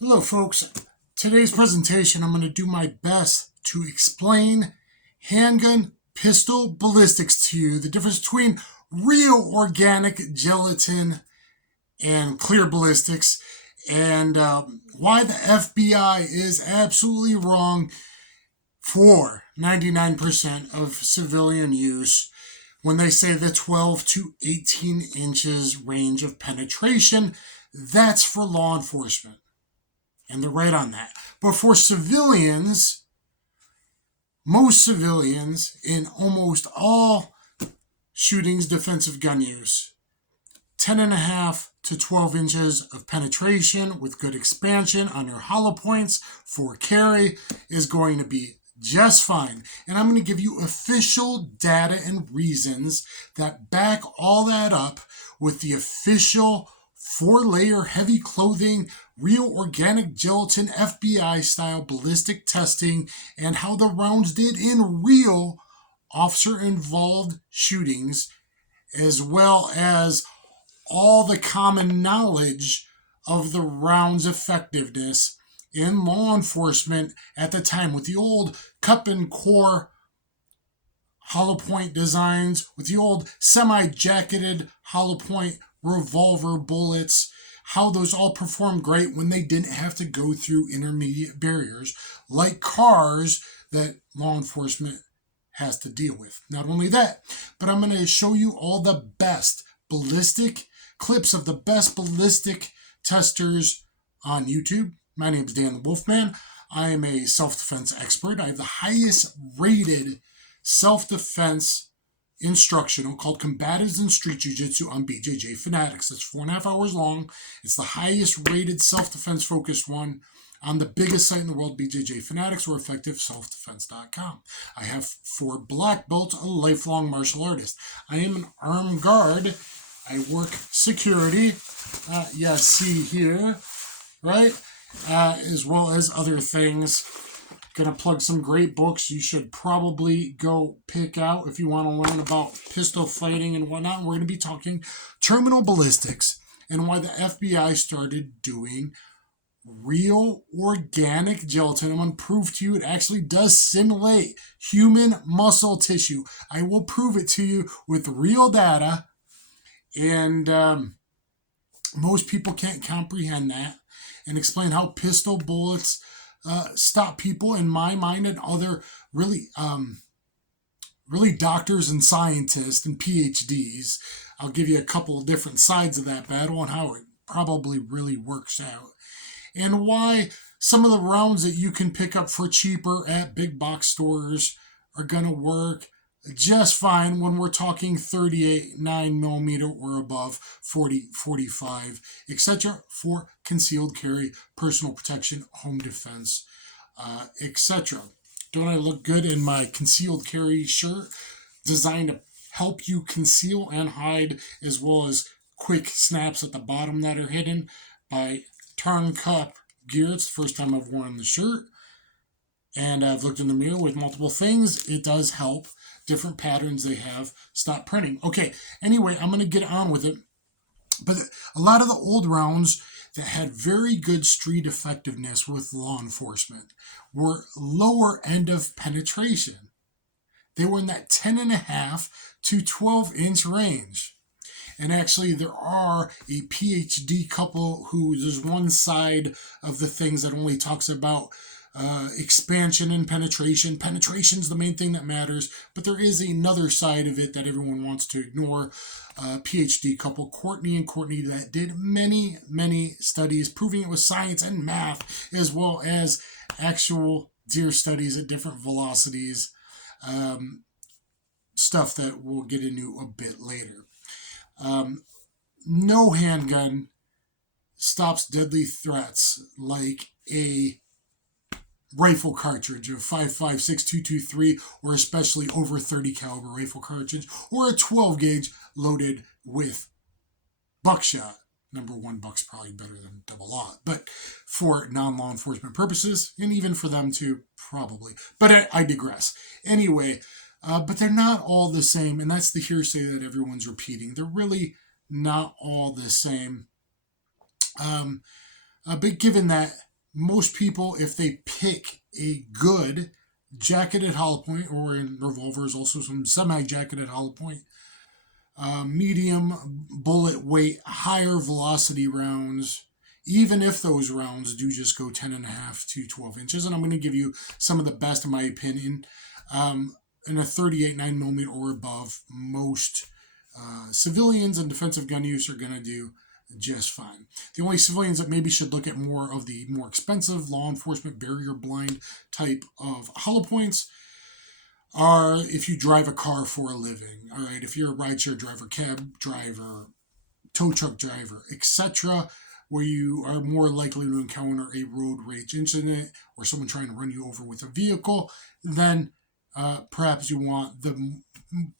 Hello folks, today's presentation I'm going to do my best to explain handgun pistol ballistics to you, the difference between real organic gelatin and clear ballistics, and why the FBI is absolutely wrong for 99% of civilian use when they say the 12 to 18 inches range of penetration. That's for law enforcement. And they're right on that. But for civilians, most civilians in almost all shootings, defensive gun use, 10.5 to 12 inches of penetration with good expansion on your hollow points for carry is going to be just fine. And I'm going to give you official data and reasons that back all that up with the official 4-layer heavy clothing, real organic gelatin FBI style ballistic testing, and how the rounds did in real officer involved shootings, as well as all the common knowledge of the round's effectiveness in law enforcement at the time with the old cup and core Hollowpoint designs, with the old semi-jacketed Hollowpoint revolver bullets, how those all performed great when they didn't have to go through intermediate barriers like cars that law enforcement has to deal with. Not only that, but I'm going to show you all the best ballistic clips of the best ballistic testers on YouTube. My name is Dan the Wolfman. I am a self-defense expert. I have the highest rated self-defense instructional called Combatives in Street Jiu-Jitsu on BJJ Fanatics. It's 4.5 hours long. It's the highest rated self-defense focused one on the biggest site in the world, BJJ Fanatics, or effectiveselfdefense.com. I have 4 black belts, a lifelong martial artist. I am an armed guard. I work security. See here, right? As well as other things. Going to plug some great books you should probably go pick out if you want to learn about pistol fighting and whatnot. We're going to be talking terminal ballistics and why the FBI started doing real organic gelatin. I'm going to prove to you it actually does simulate human muscle tissue. I will prove it to you with real data, and most people can't comprehend that and explain how pistol bullets stop people, in my mind, and other really doctors and scientists and PhDs. I'll give you a couple of different sides of that battle and how it probably really works out, and why some of the rounds that you can pick up for cheaper at big box stores are going to work just fine when we're talking 38, 9mm or above, 40, 45, etc. for concealed carry, personal protection, home defense, etc. Don't I look good in my concealed carry shirt designed to help you conceal and hide, as well as quick snaps at the bottom that are hidden by Turn Cup gear? It's the first time I've worn the shirt, and I've looked in the mirror with multiple things. It does help. Different patterns they have stop printing. Okay, anyway, I'm going to get on with it. But a lot of the old rounds that had very good street effectiveness with law enforcement were lower end of penetration. They were in that 10.5 to 12 inch range. And actually, there are a PhD couple who there's one side of the things that only talks about expansion and penetration. Penetration's the main thing that matters, but there is another side of it that everyone wants to ignore. PhD couple, Courtney and Courtney, that did many, many studies proving it was science and math, as well as actual deer studies at different velocities, stuff that we'll get into a bit later. No handgun stops deadly threats like a rifle cartridge of 5.56 .223, or especially over 30 caliber rifle cartridge, or a 12 gauge loaded with buckshot. Number 1 buck's probably better than double aught, but for non-law enforcement purposes, and even for them too, probably. But I digress. Anyway, but they're not all the same, and that's the hearsay that everyone's repeating. They're really not all the same. But given that most people, if they pick a good jacketed Hollowpoint, or in revolvers also some semi-jacketed Hollowpoint, medium bullet weight, higher velocity rounds, even if those rounds do just go 10.5 to 12 inches. And I'm going to give you some of the best, in my opinion, in a 38 9mm or above. Most civilians and defensive gun use are going to do just fine. The only civilians that maybe should look at more of the more expensive law enforcement barrier blind type of Hollowpoints are if you drive a car for a living. All right, if you're a rideshare driver, cab driver, tow truck driver, etc., where you are more likely to encounter a road rage incident or someone trying to run you over with a vehicle, then perhaps you want the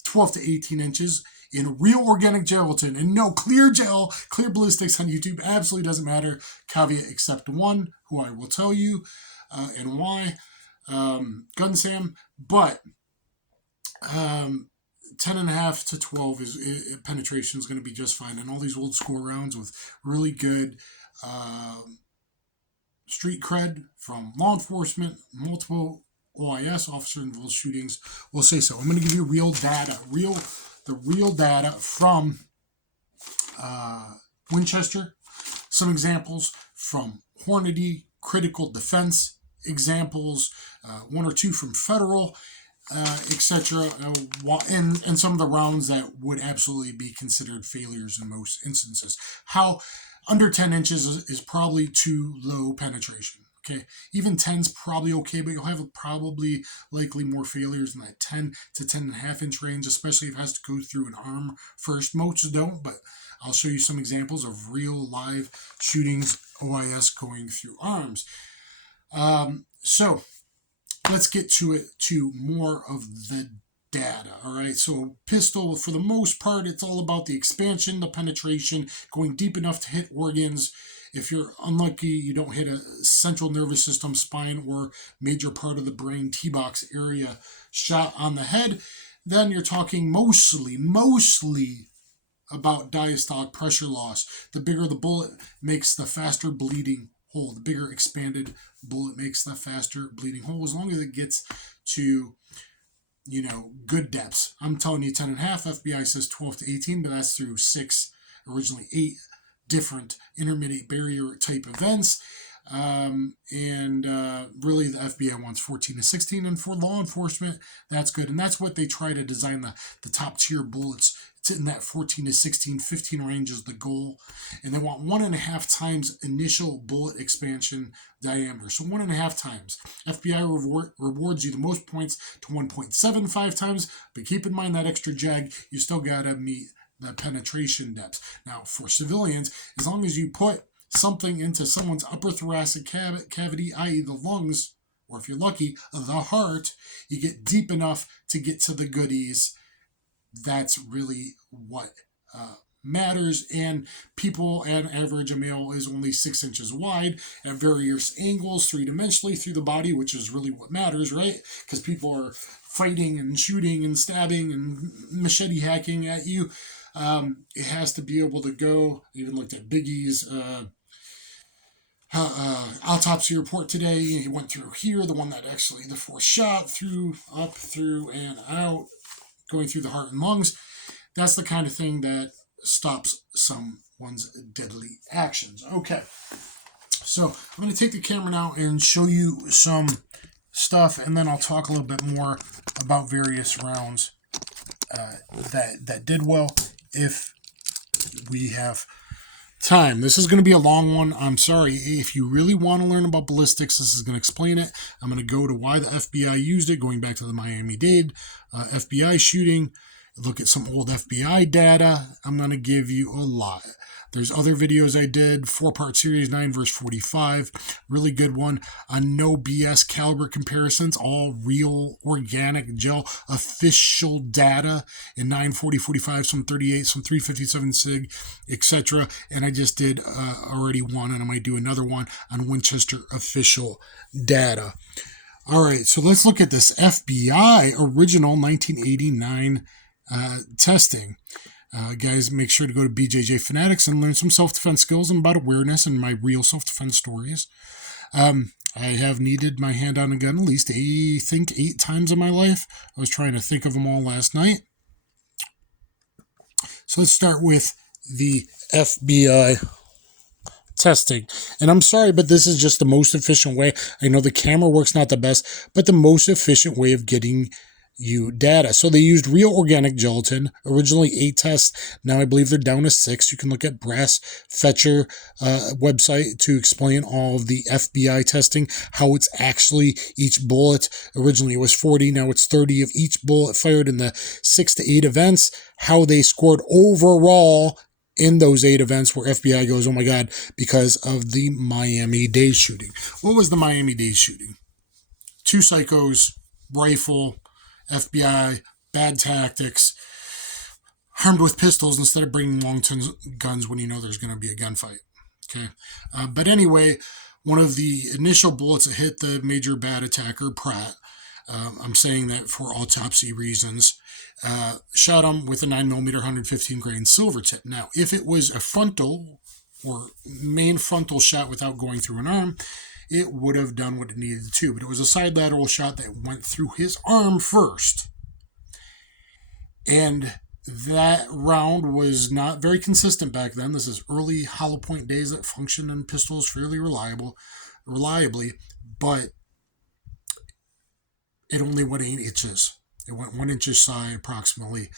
12 to 18 inches in real organic gelatin. And no, clear gel, clear ballistics on YouTube absolutely doesn't matter. Caveat except one, who I will tell you and why. Gun Sam. But 10.5 to 12 penetration is going to be just fine. And all these old school rounds with really good street cred from law enforcement, multiple OIS, officer involved shootings, will say so. I'm going to give you real data, the real data from Winchester, some examples from Hornady Critical Defense, examples, one or two from Federal, etc., and some of the rounds that would absolutely be considered failures in most instances. How under 10 inches is probably too low penetration. Okay, even 10's probably okay, but you'll have probably likely more failures in that 10 to 10.5 inch range, especially if it has to go through an arm first. Most don't, but I'll show you some examples of real live shootings, OIS going through arms. So let's get to more of the data. All right, so pistol, for the most part, it's all about the expansion, the penetration, going deep enough to hit organs. If you're unlucky, you don't hit a central nervous system, spine, or major part of the brain, T-box area shot on the head, then you're talking mostly about diastolic pressure loss. The bigger the bullet makes the faster bleeding hole. The bigger expanded bullet makes the faster bleeding hole, as long as it gets to, good depths. I'm telling you 10.5. FBI says 12 to 18, but that's through 6, originally 8 different intermediate barrier type events. Really the FBI wants 14 to 16, and for law enforcement, that's good. And that's what they try to design the top tier bullets. It's in that 14 to 16, 15 range is the goal. And they want 1.5 times initial bullet expansion diameter. So 1.5 times. FBI rewards you the most points to 1.75 times, but keep in mind that extra jag, you still gotta meet the penetration depth. Now, for civilians, as long as you put something into someone's upper thoracic cavity, i.e. the lungs, or if you're lucky, the heart, you get deep enough to get to the goodies. That's really what matters. And people, an average, a male is only 6 inches wide at various angles, three-dimensionally through the body, which is really what matters, right? Because people are fighting and shooting and stabbing and machete hacking at you. It has to be able to go. I even looked at Biggie's autopsy report today. He went through here, the one that actually the force shot through, up, through, and out, going through the heart and lungs. That's the kind of thing that stops someone's deadly actions. Okay, so I'm going to take the camera now and show you some stuff, and then I'll talk a little bit more about various rounds that did well, if we have time. This is going to be a long one. I'm sorry. If you really want to learn about ballistics, this is going to explain it. I'm going to go to why the FBI used it, going back to the Miami-Dade FBI shooting, look at some old FBI data. I'm going to give you a lot. There's other videos I did, 4-part series, 9 verse 45, really good one on no BS caliber comparisons, all real organic gel official data in 9, 40, 45, some 38, some 357 SIG, etc. And I just did already one, and I might do another one on Winchester official data. All right, so let's look at this FBI original 1989 testing. Guys, make sure to go to BJJ Fanatics and learn some self-defense skills and about awareness and my real self-defense stories. I have needed my hand on a gun at least, I think, 8 times in my life. I was trying to think of them all last night. So let's start with the FBI testing. And I'm sorry, but this is just the most efficient way. I know the camera work's not the best, but the most efficient way of getting you data. So they used real organic gelatin, originally 8 tests. Now I believe they're down to 6. You can look at Brass Fetcher website to explain all of the FBI testing, how it's actually each bullet. Originally it was 40, now it's 30 of each bullet fired in the 6 to 8 events, how they scored overall in those 8 events, where FBI goes, oh my God, because of the Miami-Dade shooting. What was the Miami-Dade shooting? 2 psychos, rifle, FBI, bad tactics, armed with pistols instead of bringing long guns when you know there's going to be a gunfight. Okay, but anyway, one of the initial bullets that hit the major bad attacker, Pratt, I'm saying that for autopsy reasons, shot him with a 9mm 115 grain silver tip. Now, if it was a frontal or main frontal shot without going through an arm, it would have done what it needed to, but it was a side lateral shot that went through his arm first. And that round was not very consistent back then. This is early Hollowpoint days that function in pistols fairly reliably, but it only went 8 inches. It went 1 inch shy approximately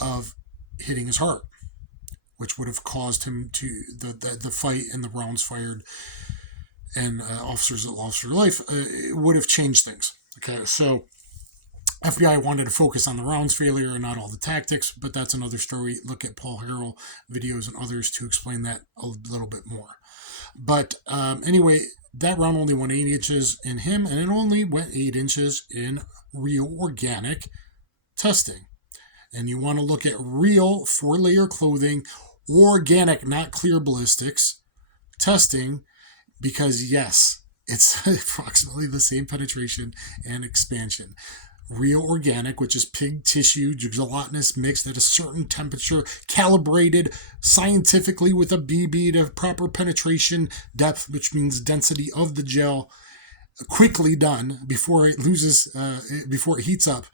of hitting his heart, which would have caused him to, the fight and the rounds fired and officers that lost their life, it would have changed things. Okay, so FBI wanted to focus on the rounds failure and not all the tactics, but that's another story. Look at Paul Harrell videos and others to explain that a little bit more. But anyway, that round only went 8 inches in him, and it only went 8 inches in real organic testing. And you want to look at real 4-layer clothing, organic, not clear ballistics testing, because yes, it's approximately the same penetration and expansion. Real organic, which is pig tissue, gelatinous mixed at a certain temperature, calibrated scientifically with a BB to proper penetration depth, which means density of the gel, quickly done before it loses, before it heats up.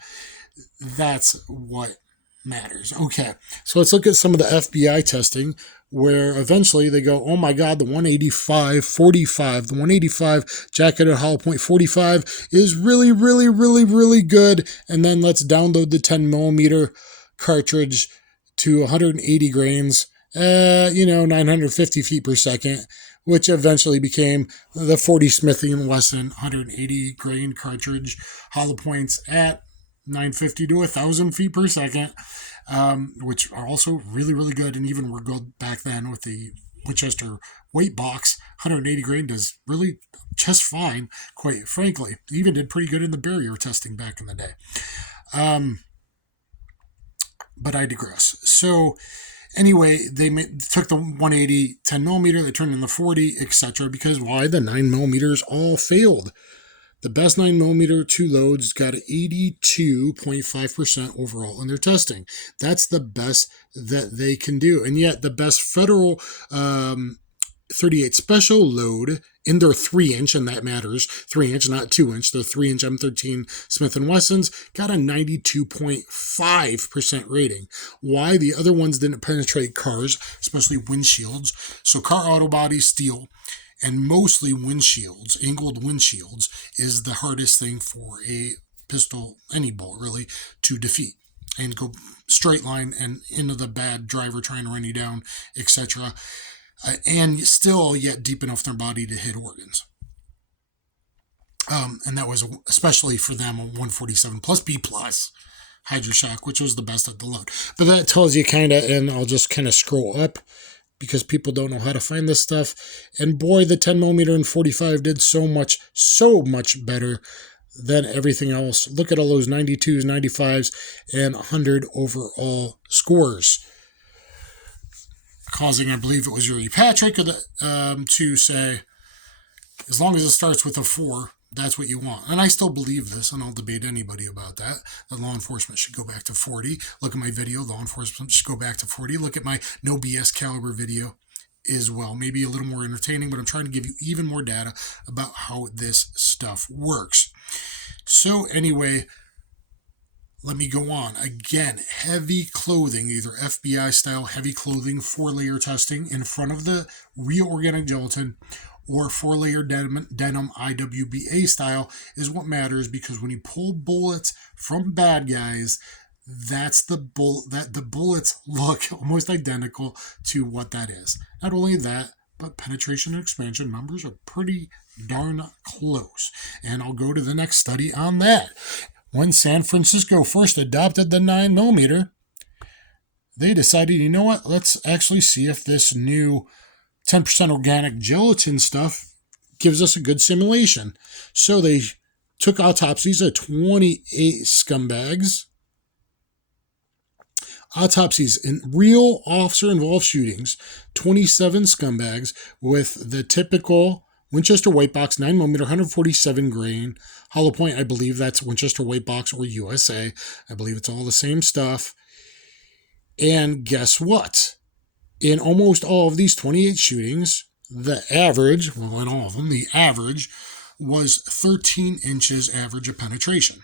That's what matters. Okay, so let's look at some of the FBI testing, where eventually they go, oh my God, the 185-45, the 185 jacketed Hollowpoint 45 is really, really, really, really good. And then let's download the 10mm cartridge to 180 grains, 950 feet per second, which eventually became the 40 Smith & Wesson 180 grain cartridge Hollowpoints at 950 to 1,000 feet per second, which are also really, really good. And even were good back then with the Winchester weight box. 180 grain does really just fine, quite frankly. It even did pretty good in the barrier testing back in the day. But I digress. So anyway, they took the 180 10mm, they turned in the 40, etc. Because why? The 9mm all failed. The best 9mm 2 loads got 82.5% overall in their testing. That's the best that they can do. And yet the best federal 38 special load in their 3-inch, and that matters, 3-inch, not 2-inch, the 3-inch M13 Smith & Wessons got a 92.5% rating. Why? The other ones didn't penetrate cars, especially windshields. So car auto body, steel, and mostly windshields, angled windshields, is the hardest thing for a pistol, any bullet really, to defeat and go straight line and into the bad driver trying to run you down, etc. And still yet deep enough in their body to hit organs. And that was especially for them a 147 plus B plus hydrashok, which was the best at the load. But that tells you kind of, and I'll just kind of scroll up, because people don't know how to find this stuff. And boy, the 10mm and 45 did so much better than everything else. Look at all those 92s, 95s, and 100 overall scores. Causing, I believe it was Yuri Patrick, to say, as long as it starts with a 4, That's what you want. And I still believe this, and I'll debate anybody about that law enforcement should go back to 40. Look at my video, law enforcement should go back to 40. Look at my no BS caliber video as well. Maybe a little more entertaining, but I'm trying to give you even more data about how this stuff works. So anyway, let me go on. Again, heavy clothing, either FBI style heavy clothing, 4-layer testing in front of the real organic gelatin, or 4-layer denim iwba style is what matters, because when you pull bullets from bad guys, that's the bullets look almost identical to what that is. Not only that, but penetration and expansion numbers are pretty darn close. And I'll go to the next study on that. When San Francisco first adopted the 9mm, they decided, you know what, let's actually see if this new 10% organic gelatin stuff gives us a good simulation. So they took autopsies of 28 scumbags, autopsies in real officer-involved shootings, 27 scumbags with the typical Winchester white box, 9mm, 147 grain, Hollowpoint, I believe that's Winchester white box or USA. I believe it's all the same stuff. And guess what? In almost all of these 28 shootings, the average, well, in all of them, the average was 13 inches average of penetration.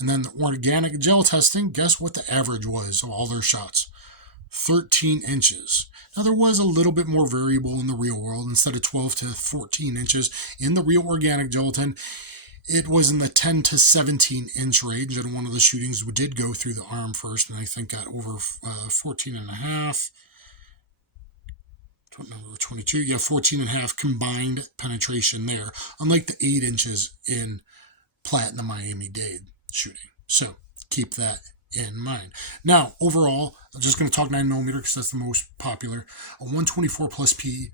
And then the organic gel testing, guess what the average was of all their shots? 13 inches. Now, there was a little bit more variable in the real world. Instead of 12 to 14 inches in the real organic gelatin, it was in the 10 to 17 inch range. And one of the shootings did go through the arm first, and I think got over 14 and a half. Don't remember, 22. Yeah, 14 and a half combined penetration there, unlike the 8 inches in Platt, the Miami-Dade shooting. So keep that in mind. Now, overall, I'm just going to talk 9mm because that's the most popular. A 124 plus P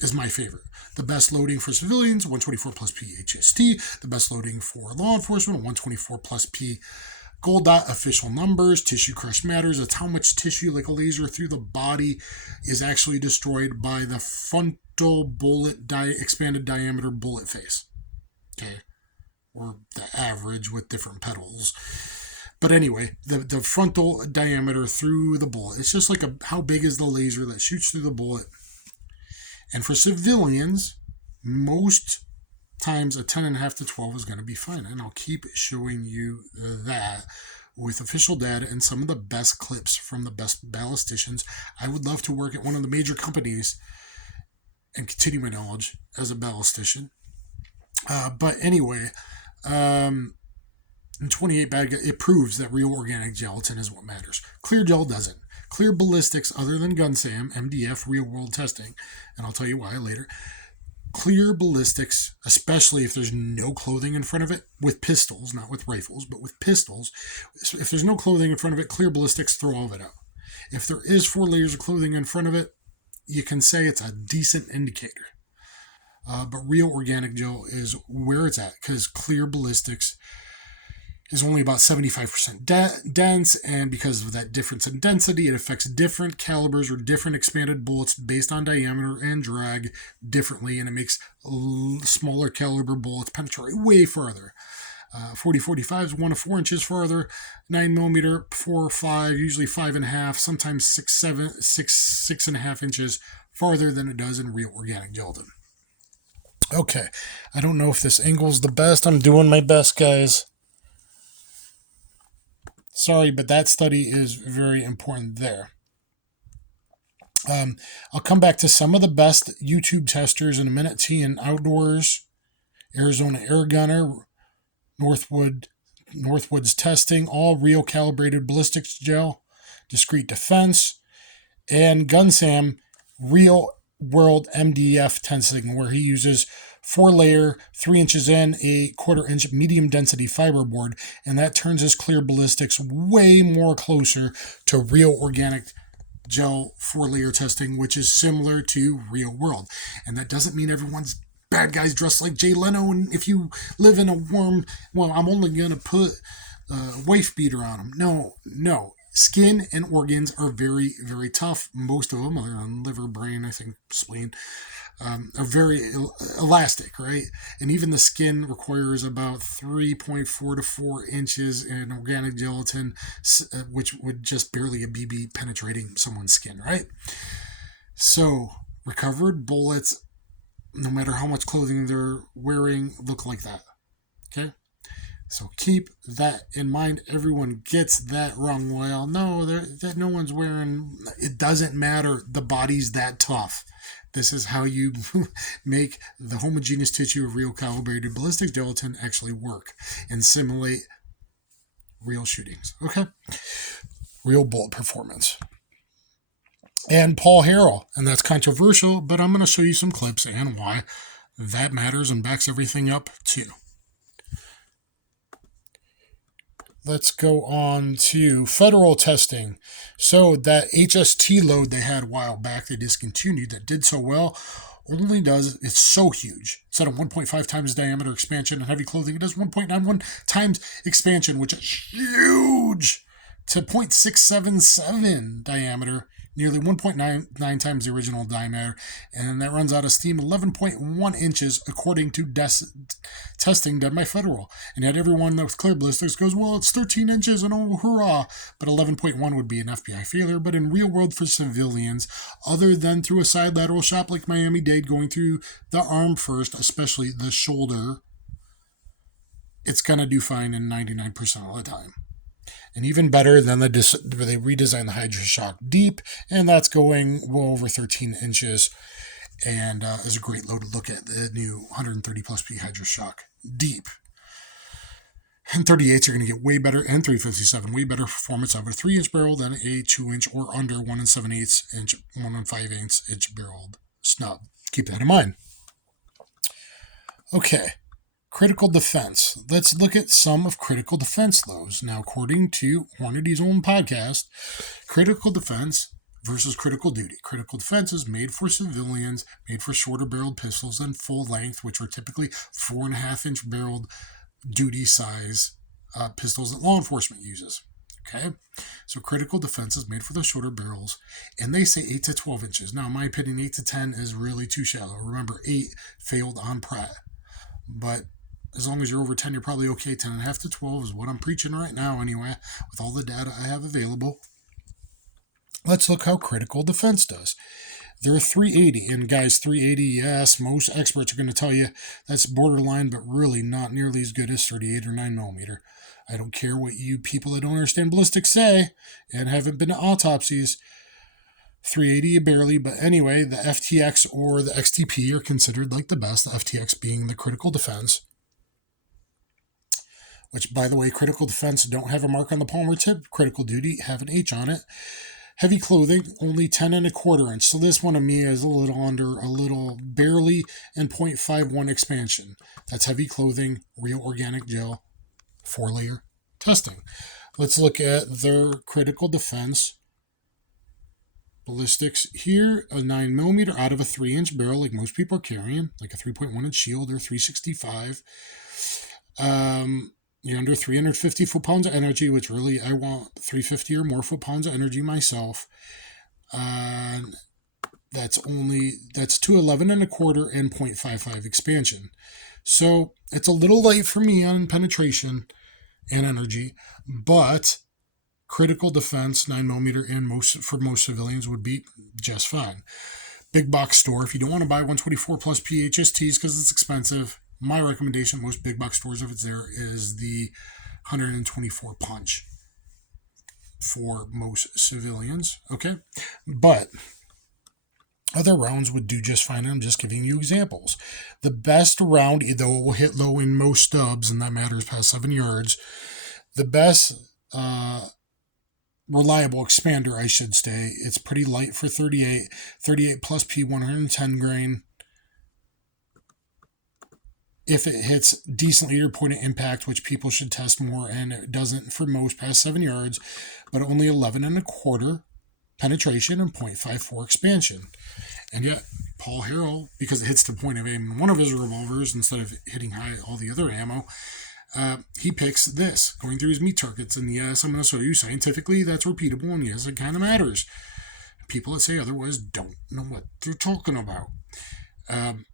is my favorite. The best loading for civilians, 124 plus P HST. The best loading for law enforcement, 124 plus P gold dot official numbers. Tissue crush matters. That's how much tissue, like a laser through the body, is actually destroyed by the frontal bullet expanded diameter bullet face. Okay, or the average with different petals. But anyway, the frontal diameter through the bullet. It's just like how big is the laser that shoots through the bullet. And for civilians, most times a 10.5 to 12 is going to be fine. And I'll keep showing you that with official data and some of the best clips from the best ballisticians. I would love to work at one of the major companies and continue my knowledge as a ballistician. But anyway, in 28 bad guys, it proves that real organic gelatin is what matters. Clear gel doesn't. Clear ballistics, other than GunSam, MDF, real world testing, and I'll tell you why later. Clear ballistics, especially if there's no clothing in front of it, with pistols, not with rifles, but with pistols. If there's no clothing in front of it, clear ballistics, throw all of it out. If there is 4 layers of clothing in front of it, you can say it's a decent indicator. But real organic gel is where it's at, because clear ballistics is only about 75% dense, and because of that difference in density, it affects different calibers or different expanded bullets based on diameter and drag differently, and it makes smaller caliber bullets penetrate way farther. 40-45 is 1 to 4 inches farther, 9mm 4 or 5, usually 5.5, sometimes 6.5 inches farther than it does in real organic gelatin. Okay, I don't know if this angle's the best. I'm doing my best, guys. Sorry, but that study is very important there. I'll come back to some of the best YouTube testers in a minute. T and Outdoors, Arizona Airgunner, Northwoods Testing, all real calibrated ballistics gel, Discreet Defense, and GunSam, real world MDF testing, where he uses 4-layer, 3 inches in, a 1/4 inch medium density fiberboard, and that turns his clear ballistics way more closer to real organic gel 4-layer testing, which is similar to real world. And that doesn't mean everyone's bad guys dressed like Jay Leno, and if you live in a warm, well, I'm only going to put a wife beater on them. No. Skin and organs are very, very tough. Most of them, other than liver, brain, I think spleen, are very elastic, right? And even the skin requires about 3.4 to 4 inches in organic gelatin, which would just barely a BB penetrating someone's skin, right? So recovered bullets, no matter how much clothing they're wearing, look like that. Okay? So keep that in mind. Everyone gets that wrong. Well, no, that no one's wearing. It doesn't matter. The body's that tough. This is how you make the homogeneous tissue of real calibrated ballistic gelatin actually work and simulate real shootings. Okay? Real bullet performance. And Paul Harrell, and that's controversial, but I'm going to show you some clips and why that matters and backs everything up too. Let's go on to federal testing. So that HST load they had a while back, they discontinued, that did so well, only does, it's so huge. Instead of 1.5 times diameter expansion in heavy clothing, it does 1.91 times expansion, which is huge, to 0.677 diameter, nearly 1.99 times the original diameter, and that runs out of steam 11.1 inches according to testing done by Federal. And yet everyone with clear ballistics goes, well, it's 13 inches and oh, hurrah, but 11.1 would be an FBI failure. But in real world for civilians, other than through a side lateral shot like Miami-Dade, going through the arm first, especially the shoulder, it's going to do fine in 99% of the time. And even better than they redesigned the hydrashok deep, and that's going well over 13 inches, and is a great load to look at, the new 130 plus P hydrashok deep. And 38s are going to get way better, and 357 way better performance out of a 3-inch barrel than a 2-inch or under 1 7/8 inch, 1 5/8 inch barreled snub. Keep that in mind. Okay. Critical defense. Let's look at some of critical defense loads. Now, according to Hornady's own podcast, critical defense versus critical duty. Critical defense is made for civilians, made for shorter barreled pistols than full length, which are typically 4.5-inch barreled duty size pistols that law enforcement uses. Okay, so critical defense is made for the shorter barrels, and they say 8 to 12 inches. Now, in my opinion, 8 to 10 is really too shallow. Remember, 8 failed on Pratt, but as long as you're over 10, you're probably okay. 10.5 to 12 is what I'm preaching right now anyway, with all the data I have available. Let's look how critical defense does. They're 380, and guys, 380, yes, most experts are going to tell you that's borderline, but really not nearly as good as 38 or 9mm. I don't care what you people that don't understand ballistics say and haven't been to autopsies. 380 barely, but anyway, the FTX or the XTP are considered like the best, the FTX being the critical defense. Which, by the way, critical defense don't have a mark on the palmer tip. Critical duty have an H on it. Heavy clothing, only 10 1/4 inch. So this one of me is a little under, a little barely, and 0.51 expansion. That's heavy clothing, real organic gel, 4-layer testing. Let's look at their critical defense ballistics here. A 9mm out of a 3-inch barrel, like most people are carrying, like a 3.1-inch shield or 365. You're under 350 foot-pounds of energy, which really I want 350 or more foot-pounds of energy myself. That's 211 1/4 and 0.55 expansion. So it's a little light for me on penetration and energy, but critical defense 9mm and for most civilians would be just fine. Big box store, if you don't want to buy 124 plus PHSTs because it's expensive, my recommendation, most big box stores, if it's there, is the 124 punch for most civilians, okay? But other rounds would do just fine. I'm just giving you examples. The best round, though it will hit low in most stubs, and that matters past 7 yards, the best reliable expander, I should say, it's pretty light for 38 plus P 110 grain. If it hits decent leader point of impact, which people should test more, and it doesn't for most past 7 yards, but only 11 1/4 penetration and 0.54 expansion. And yet, Paul Harrell, because it hits the point of aim in one of his revolvers instead of hitting high all the other ammo, he picks this, going through his meat targets. And yes, I'm going to show you scientifically that's repeatable, and yes, it kind of matters. People that say otherwise don't know what they're talking about. And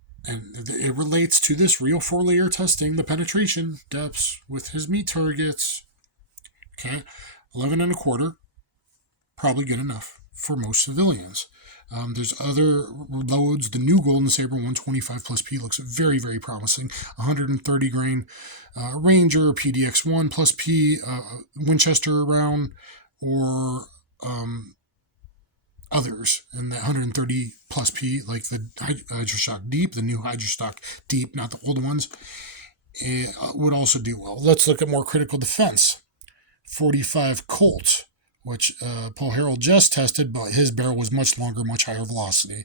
it relates to this real 4-layer testing, the penetration depths with his meat targets. Okay, 11 and a quarter, probably good enough for most civilians. There's other loads. The new Golden Saber 125 plus P looks very, very promising. 130 grain Ranger, PDX1 plus P, Winchester round, or others in the 130 plus P, like the hydrashok deep, the new hydrashok deep, not the old ones, would also do well. Let's look at more critical defense. 45 Colt, which Paul Harrell just tested, but his barrel was much longer, much higher velocity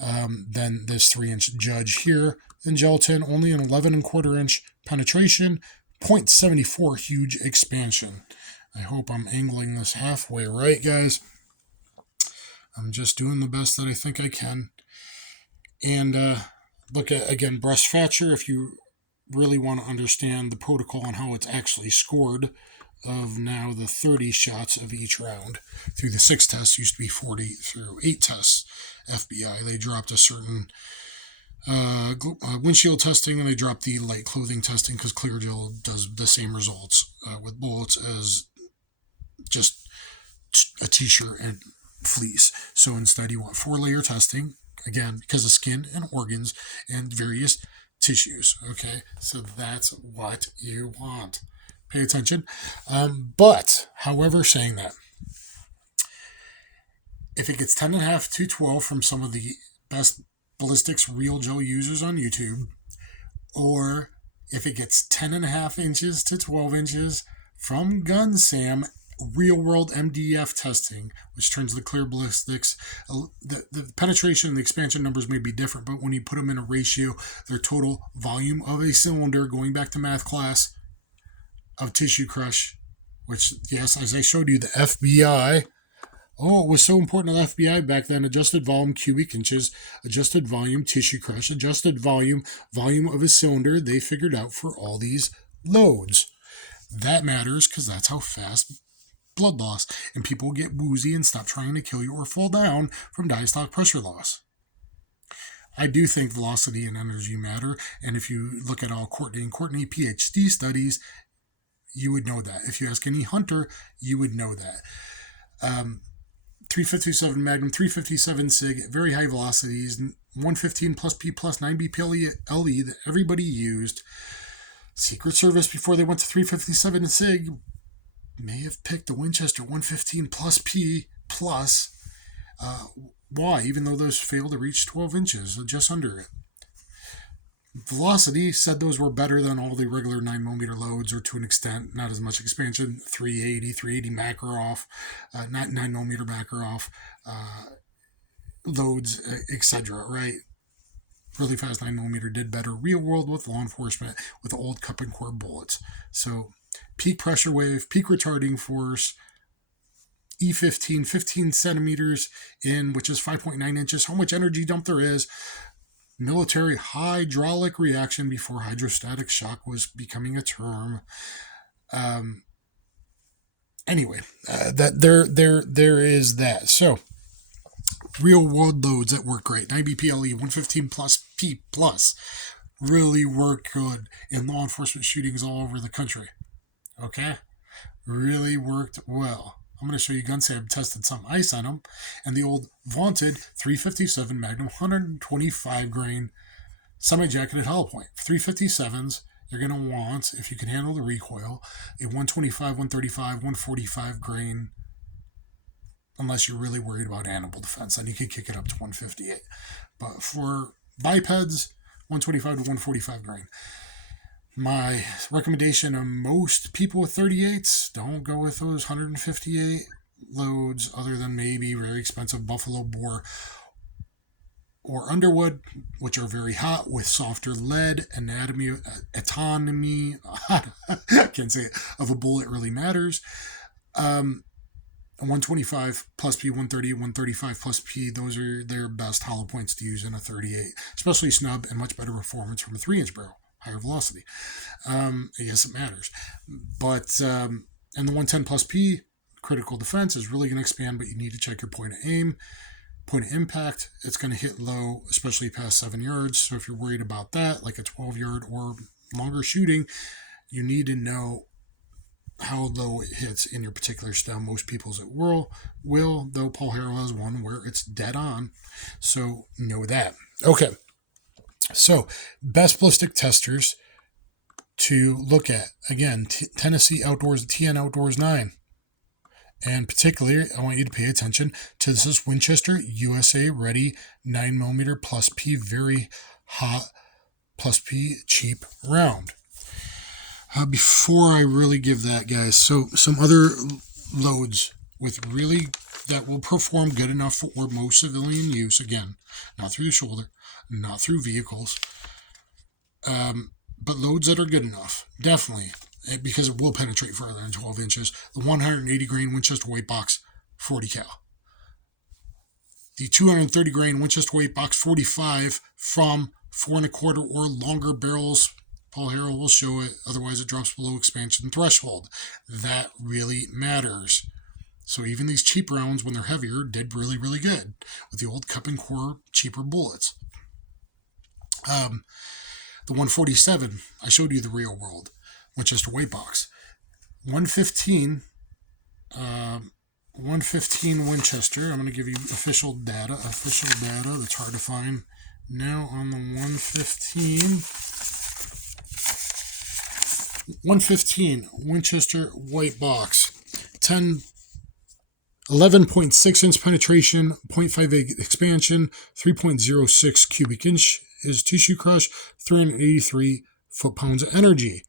than this 3-inch Judge here. In gelatin, only an 11 and quarter inch penetration, 0.74 huge expansion. I hope I'm angling this halfway right, guys. I'm just doing the best that I think I can. And look at, again, breast fracture, if you really want to understand the protocol on how it's actually scored of now the 30 shots of each round. Through the 6 tests, used to be 40 through 8 tests. FBI, they dropped a certain windshield testing, and they dropped the light clothing testing because Clear Gel does the same results with bullets as just a t-shirt and fleece. So instead you want 4-layer testing, again, because of skin and organs and various tissues. Okay, so that's what you want. Pay attention. But, however, saying that, if it gets 10.5 to 12 from some of the best ballistics real gel users on YouTube, or if it gets 10.5 inches to 12 inches from Gun Sam real world MDF testing, which turns the clear ballistics, the penetration and the expansion numbers may be different, but when you put them in a ratio, their total volume of a cylinder, going back to math class, of tissue crush, which, yes, as I showed you, the FBI, it was so important to the FBI back then. Adjusted volume, cubic inches, adjusted volume, tissue crush, adjusted volume of a cylinder, they figured out for all these loads. That matters because that's how fast blood loss, and people get woozy and stop trying to kill you or fall down from diastolic pressure loss. I do think velocity and energy matter, and if you look at all Courtney Courtney PHD studies, you would know that. If you ask any hunter, you would know that. 357 Magnum, 357 SIG, very high velocities, 115 plus P plus 9 BPLE LE that everybody used. Secret Service, before they went to 357 SIG, may have picked the Winchester 115 plus P plus. Why? Even though those failed to reach 12 inches, just under it. Velocity said those were better than all the regular 9mm loads, or to an extent, not as much expansion. 380 Makarov, not 9mm Makarov loads, etc. Right? Really fast 9mm did better real world with law enforcement with old cup and core bullets. So peak pressure wave, peak retarding force, E15, 15 centimeters in, which is 5.9 inches. How much energy dump there is. Military hydraulic reaction before hydrostatic shock was becoming a term. Anyway, that there is that. So, real world loads that work great. 9 BPLE, 115 plus P plus, really work good in law enforcement shootings all over the country. Okay, really worked well. I'm going to show you Gun Sam tested some ice on them, and the old vaunted 357 Magnum 125 grain semi-jacketed Hollowpoint. For 357s, you're going to want, if you can handle the recoil, a 125, 135, 145 grain, unless you're really worried about animal defense, then you could kick it up to 158. But for bipeds, 125 to 145 grain. My recommendation of most people with 38s, don't go with those 158 loads, other than maybe very expensive Buffalo Bore or Underwood, which are very hot with softer lead, autonomy, I can't say it, of a bullet really matters. 125 plus P, 130, 135 plus P, those are their best hollow points to use in a 38, especially snub, and much better performance from a 3-inch barrel. Higher velocity. Yes, it matters. But, and the 110 plus P, critical defense, is really going to expand, but you need to check your point of aim. point of impact, it's going to hit low, especially past 7 yards. So if you're worried about that, like a 12-yard or longer shooting, you need to know how low it hits in your particular stem. Most people's it will, though Paul Harrell has one where it's dead on. So know that. Okay. So best ballistic testers to look at. Again, Tennessee Outdoors, TN Outdoors 9. And particularly, I want you to pay attention to this Winchester USA Ready 9mm plus P, very hot plus P cheap round. Before I really give that, guys, so some other loads with really that will perform good enough for most civilian use. Again, not through the shoulder, not through vehicles, but loads that are good enough, definitely, because it will penetrate further than 12 inches. The 180 grain Winchester weight box 40 cal. The 230 grain Winchester weight box 45 from 4 1/4 or longer barrels. Paul Harrell will show it, otherwise it drops below expansion threshold. That really matters. So even these cheap rounds, when they're heavier, did really, really good with the old cup and core cheaper bullets. The 147, I showed you the real world Winchester weight box. 115 Winchester. I'm going to give you official data that's hard to find now on the 115 Winchester white box, 11.6 inch penetration, 0.58 expansion, 3.06 cubic inch is tissue crush, 383 foot-pounds of energy.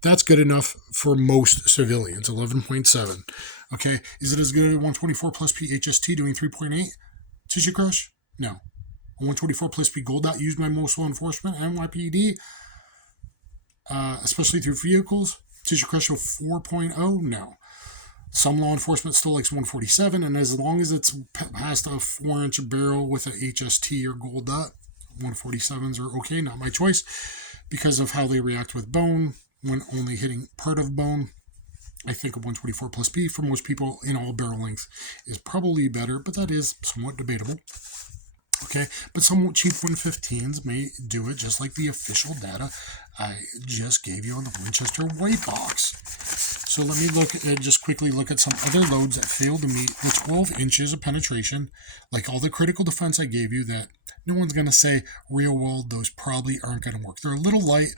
That's good enough for most civilians, 11.7. Okay, is it as good as 124 plus P HST doing 3.8 tissue crush? No. 124 plus P Gold Dot used by most law enforcement, NYPD, especially through vehicles. Tissue crush of 4.0? No. Some law enforcement still likes 147, and as long as it's past a 4-inch barrel with a HST or Gold Dot, 147s are okay, not my choice, because of how they react with bone when only hitting part of bone. I think a 124 plus P for most people in all barrel length is probably better, but that is somewhat debatable. Okay, but some cheap 115s may do it just like the official data I just gave you on the Winchester white box. So let me just quickly look at some other loads that fail to meet the 12 inches of penetration, like all the critical defense I gave you that no one's going to say real world, those probably aren't going to work. They're a little light,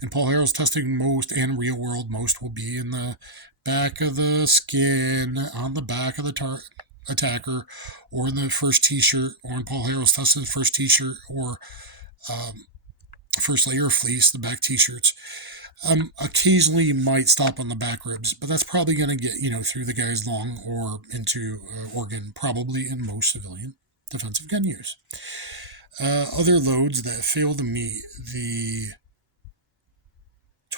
and Paul Harrell's testing most, and real world most will be in the back of the skin, on the back of the attacker, or in the first t-shirt, or in Paul Harrell's testing the first t-shirt, or first layer of fleece, the back t-shirts. Occasionally you might stop on the back ribs, but that's probably going to get, through the guy's lung or into organ, probably in most civilian defensive gun use. Other loads that fail to meet the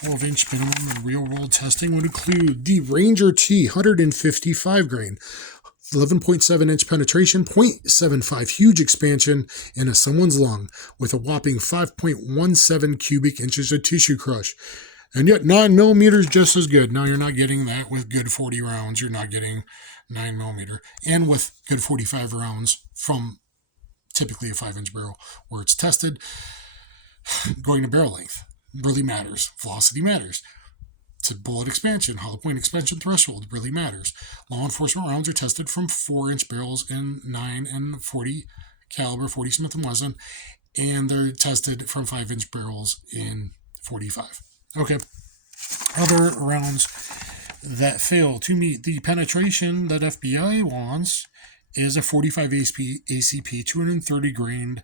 12-inch minimum in real-world testing would include the Ranger T 155 grain, 11.7 inch penetration, 0.75 huge expansion in someone's lung with a whopping 5.17 cubic inches of tissue crush. And yet 9mm just as good. Now you're not getting that with good 40 rounds. You're not getting 9mm. And with good 45 rounds from typically a 5-inch barrel where it's tested, going to barrel length really matters. Velocity matters. To bullet expansion, Hollowpoint expansion threshold really matters. Law enforcement rounds are tested from 4-inch barrels in 9 and 40 caliber, 40 Smith & Wesson, and they're tested from 5-inch barrels in 45. Okay. Other rounds that fail to meet the penetration that FBI wants is a 45 ACP 230 grain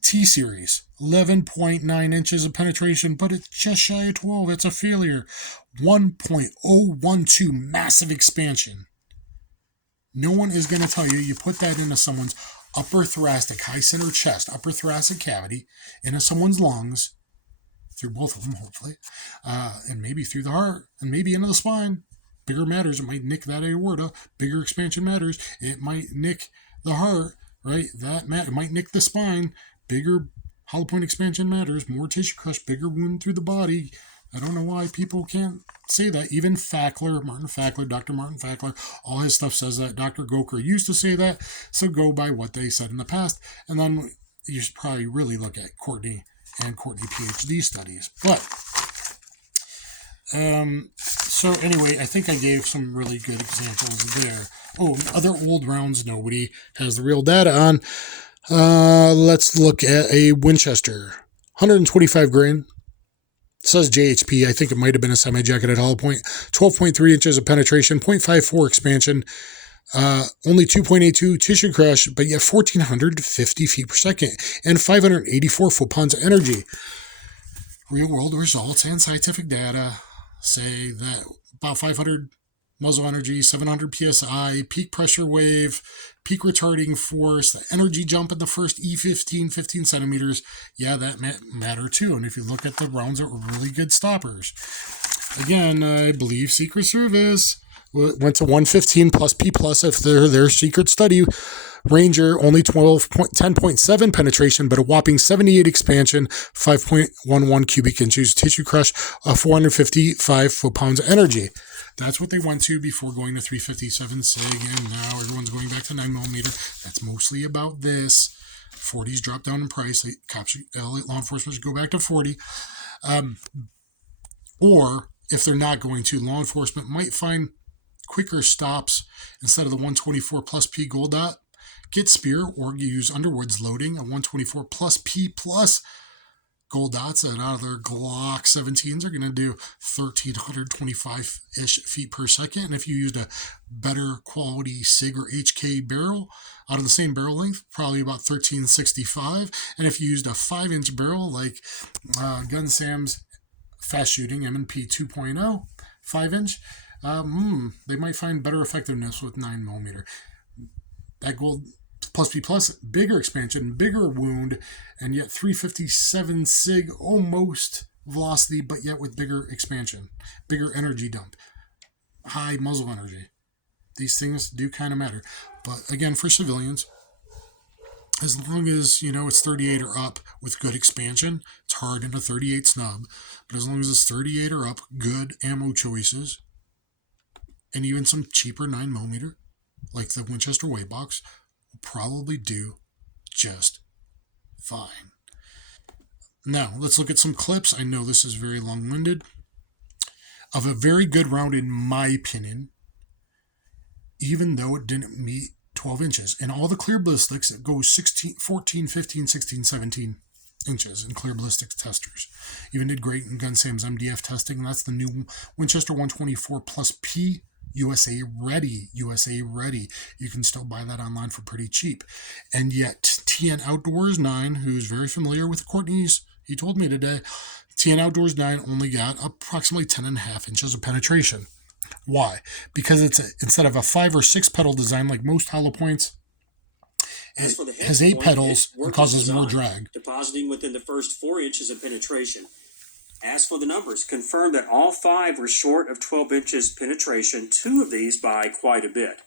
T-Series, 11.9 inches of penetration, but it's just shy of 12. It's a failure. 1.012 massive expansion. No one is going to tell you put that into someone's upper thoracic, high center chest, upper thoracic cavity, into someone's lungs, through both of them, hopefully, and maybe through the heart, and maybe into the spine. Bigger matters. It might nick that aorta. Bigger expansion matters. It might nick the heart. Right, it might nick the spine. Bigger Hollowpoint expansion matters. More tissue crush, bigger wound through the body. I don't know why people can't say that. Even Fackler, Dr. Martin Fackler, all his stuff says that. Dr. Gokor used to say that, so go by what they said in the past. And then you should probably really look at Courtney and Courtney PHD studies. But, so anyway, I think I gave some really good examples there. Oh, other old rounds nobody has the real data on. Let's look at a Winchester. 125 grain. It says JHP. I think it might have been a semi-jacketed Hollowpoint. 12.3 inches of penetration, 0.54 expansion, only 2.82 tissue crush, but yet 1,450 feet per second and 584 foot-pounds of energy. Real-world results and scientific data say that about 500 muzzle energy, 700 psi, peak pressure wave, peak retarding force, the energy jump in the first E15, 15 centimeters, yeah, that matter too. And if you look at the rounds that were really good stoppers, again, I believe Secret Service went to 115 plus P plus if their secret study. Ranger only 10.7 penetration, but a whopping 78 expansion, 5.11 cubic inches tissue crush, 455 foot-pounds of energy. That's what they went to before going to 357 SIG, and now everyone's going back to 9mm. That's mostly about this. 40s drop down in price. Cops, law enforcement should go back to 40. Or, if they're not going to, law enforcement might find quicker stops instead of the 124 plus P gold dot. Get Speer or use Underwood's loading, a 124 plus P plus gold dots, and out of their Glock 17s are going to do 1,325-ish feet per second. And if you used a better quality SIG or HK barrel, out of the same barrel length, probably about 1,365. And if you used a 5-inch barrel like Gun Sam's Fast Shooting M&P 2.0, 5-inch, they might find better effectiveness with 9mm. That gold plus P plus, bigger expansion, bigger wound, and yet 357 SIG, almost velocity, but yet with bigger expansion, bigger energy dump, high muzzle energy. These things do kind of matter. But again, for civilians, as long as, it's 38 or up with good expansion, it's hard in a 38 snub, but as long as it's 38 or up, good ammo choices, and even some cheaper 9mm, like the Winchester weight box, will probably do just fine. Now, let's look at some clips. I know this is very long-winded. Of a very good round, in my opinion, even though it didn't meet 12 inches. In all the clear ballistics, it goes 16, 14, 15, 16, 17 inches in clear ballistics testers. Even did great in Gun Sam's MDF testing. That's the new Winchester 124 plus P USA ready. You can still buy that online for pretty cheap. And yet, TN Outdoors 9, who's very familiar with Courtney's, he told me today, TN Outdoors 9 only got approximately 10.5 inches of penetration. Why? Because instead of a 5 or 6 pedal design like most Hollowpoints, it has 8 pedals and causes more drag. Depositing within the first 4 inches of penetration. As for the numbers, confirmed that all 5 were short of 12 inches penetration, 2 of these by quite a bit.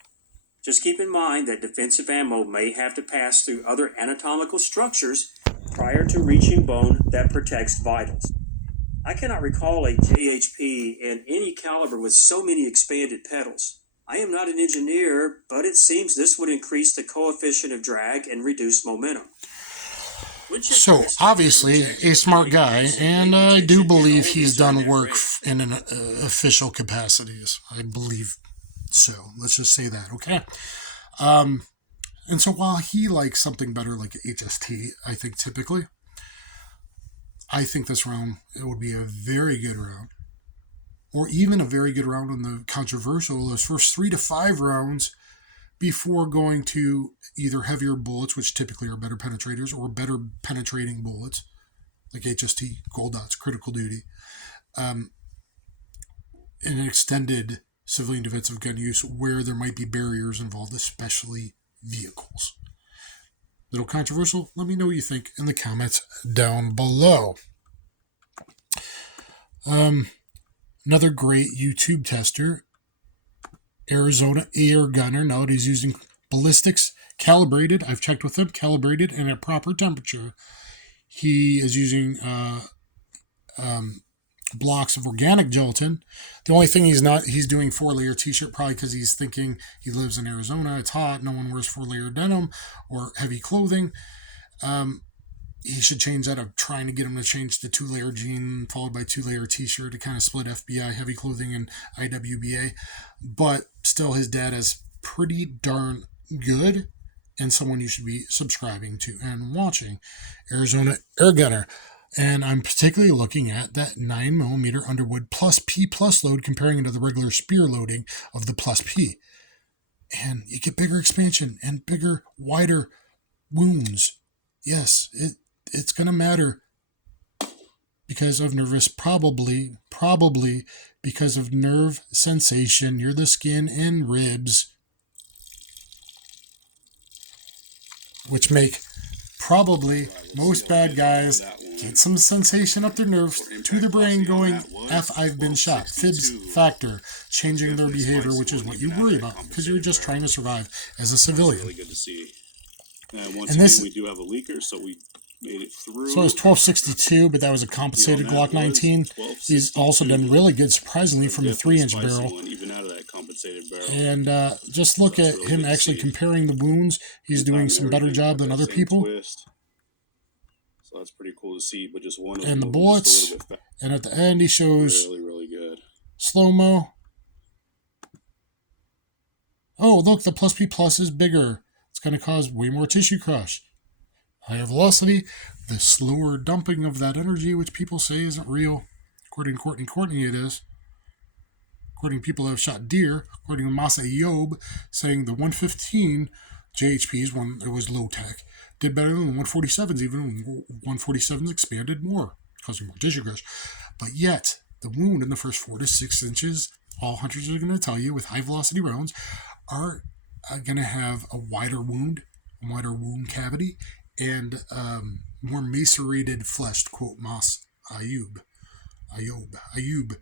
Just keep in mind that defensive ammo may have to pass through other anatomical structures prior to reaching bone that protects vitals. I cannot recall a JHP in any caliber with so many expanded pedals. I am not an engineer, but it seems this would increase the coefficient of drag and reduce momentum. So, obviously, a smart guy, and I do believe he's done work in an official capacities. I believe so. Let's just say that, okay? And so while he likes something better like HST, I think typically, I think this round, it would be a very good round. Or even a very good round on the controversial, those first 3 to 5 rounds before going to either heavier bullets, which typically are better penetrators, or better penetrating bullets, like HST, Gold Dots, Critical Duty, an extended civilian defensive gun use where there might be barriers involved, especially vehicles. Little controversial? Let me know what you think in the comments down below. Another great YouTube tester, Arizona Airgunner. Now it is using ballistics, calibrated. I've checked with him, calibrated and at proper temperature. He is using blocks of organic gelatin. The only thing he's doing 4-layer t-shirt, probably because he's thinking he lives in Arizona, it's hot, no one wears 4-layer denim or heavy clothing. He should change that. I'm trying to get him to change the 2-layer jean followed by 2-layer t-shirt to kind of split FBI heavy clothing and iwba, but still his data is pretty darn good and someone you should be subscribing to and watching. Arizona Airgunner. And I'm particularly looking at that 9mm Underwood plus P plus load, comparing it to the regular Speer loading of the plus P. And you get bigger expansion and bigger, wider wounds. Yes, it's going to matter because of probably because of nerve sensation near the skin and ribs, which make probably most bad guys get some sensation up their nerves to the brain going, F, I've been shot. Fibs factor, changing their behavior, which is what you worry about because you're just trying to survive as a civilian. Really good to see. Once again, we do have a leaker, so we made it through. So it was 1262, but that was a compensated Glock 19. He's also done really good, surprisingly, from the 3-inch barrel. Even out of that compensated barrel. And just look at him actually comparing the wounds. He's doing some better job than other people. So that's pretty cool to see, but just one of and the bullets. And at the end, he shows really good slow-mo. Oh, look, the plus P plus is bigger. It's going to cause way more tissue crush. Higher velocity, the slower dumping of that energy, which people say isn't real. According to Courtney, it is. According to people that have shot deer, according to Mas Ayoob, saying the 115 JHPs, when it was low-tech, did better than the 147s, even when 147s expanded more, causing more tissue crush. But yet, the wound in the first 4 to 6 inches, all hunters are going to tell you with high-velocity rounds, are going to have a wider wound cavity, and more macerated flesh, to quote Mas Ayoob. I've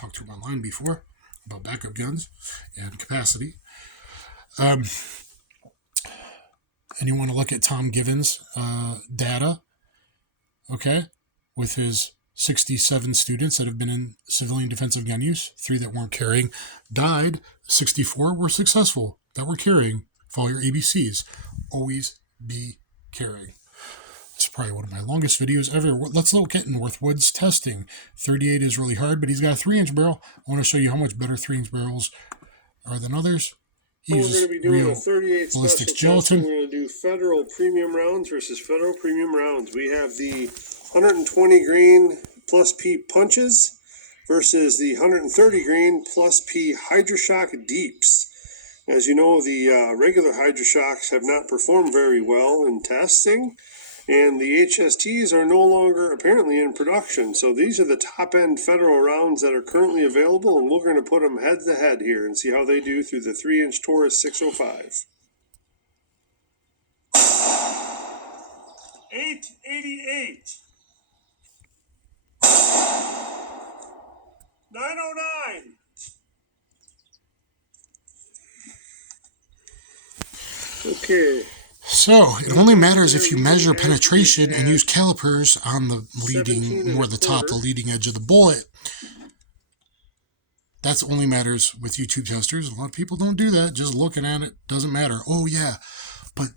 talked to him online before about backup guns and capacity. And you want to look at Tom Given's data, okay, with his 67 students that have been in civilian defensive gun use, 3 that weren't carrying died, 64 were successful that were carrying. Follow your ABCs. Always be carrying. It's probably one of my longest videos ever. Let's look at Northwoods testing. 38 is really hard, but he's got a 3-inch barrel. I want to show you how much better 3-inch barrels are than others. We're going to be doing a 38 ballistics special gelatin. testing. We're going to do federal premium rounds versus federal premium rounds. We have the 120 grain plus P punches versus the 130 grain plus P hydrashok deeps. As you know, the regular hydrashocks have not performed very well in testing, and the HSTs are no longer apparently in production. So these are the top-end federal rounds that are currently available, and we're going to put them head-to-head here and see how they do through the 3-inch Taurus 605. 888. 909. Okay. So, it only matters if you measure penetration and use calipers on the leading, more the top, the leading edge of the bullet. That's only matters with YouTube testers. A lot of people don't do that. Just looking at it doesn't matter. Oh, yeah, but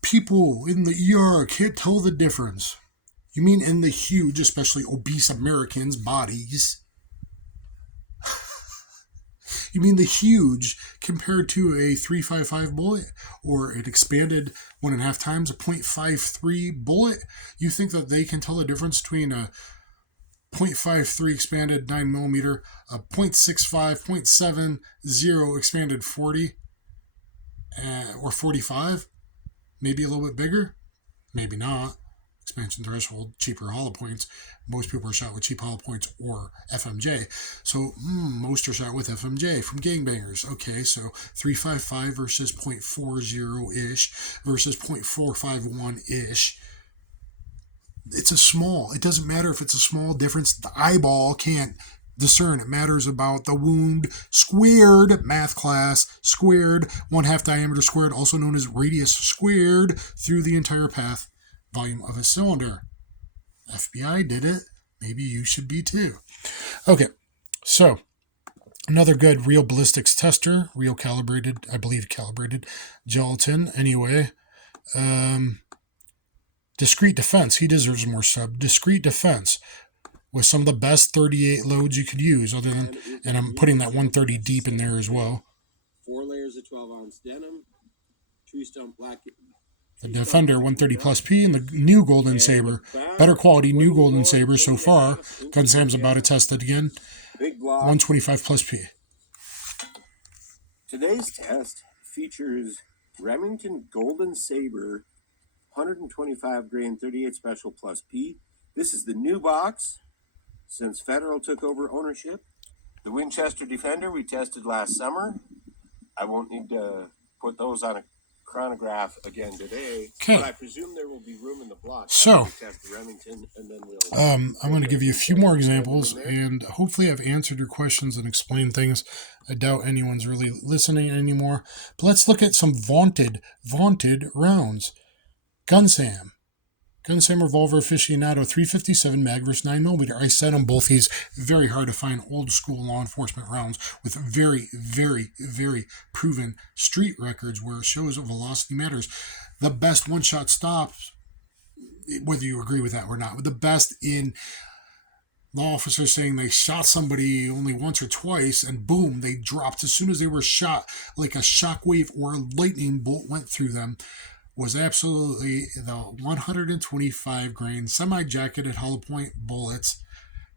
people in the ER can't tell the difference. You mean in the huge, especially obese Americans' bodies? You mean the huge compared to a .355 bullet or an expanded 1.5 times a .53 bullet? You think that they can tell the difference between a .53 expanded 9mm, a .65, .70 expanded 40, or 45? Maybe a little bit bigger? Maybe not. Expansion threshold, cheaper Hollowpoints. Most people are shot with cheap Hollowpoints or FMJ. So most are shot with FMJ from gangbangers. Okay, so 355 versus .40-ish versus .451-ish. It's a small. It doesn't matter if it's a small difference. The eyeball can't discern. It matters about the wound squared, math class, squared, 1/2 diameter squared, also known as radius squared, through the entire path volume of a cylinder. FBI did it. maybe you should be too. Okay, so another good real ballistics tester, real calibrated, I believe calibrated gelatin. Anyway, Discreet Defense, he deserves more sub. Discreet Defense with some of the best 38 loads you could use, other than, and I'm putting that 130 deep in there as well. 4 layers of 12-ounce denim, tree stump black. The Defender 130 plus P and the new Golden Saber. Better quality new Golden Saber so far. Gun Sam's about to test it again. 125 plus P. Today's test features Remington Golden Saber 125 grain 38 special plus P. This is the new box since Federal took over ownership. The Winchester Defender we tested last summer. I won't need to put those on a chronograph again today, but I presume there will be room in the block. So, test the Remington, and then I'm going to give you a few more examples, and hopefully I've answered your questions and explained things. I doubt anyone's really listening anymore. But let's look at some vaunted rounds. Gun Sam Revolver Aficionado 357 mag vs 9mm. I said on both these, very hard to find old school law enforcement rounds with very, very, very proven street records where it shows velocity matters. The best one-shot stops, whether you agree with that or not, the best in law officers saying they shot somebody only once or twice and boom, they dropped as soon as they were shot, like a shockwave or a lightning bolt went through them, was absolutely the 125 grain semi-jacketed Hollowpoint bullets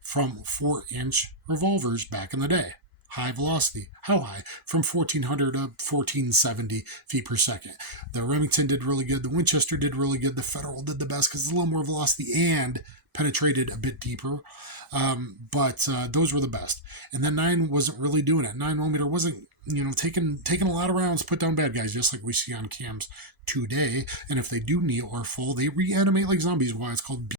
from 4-inch revolvers back in the day. High velocity. How high? From 1400 to 1470 feet per second. The Remington did really good. The Winchester did really good. The Federal did the best because it's a little more velocity and penetrated a bit deeper. But those were the best. And then 9 wasn't really doing it. 9mm wasn't, taking a lot of rounds, put down bad guys, just like we see on cams today. And if they do kneel or fall, they reanimate like zombies. Why it's called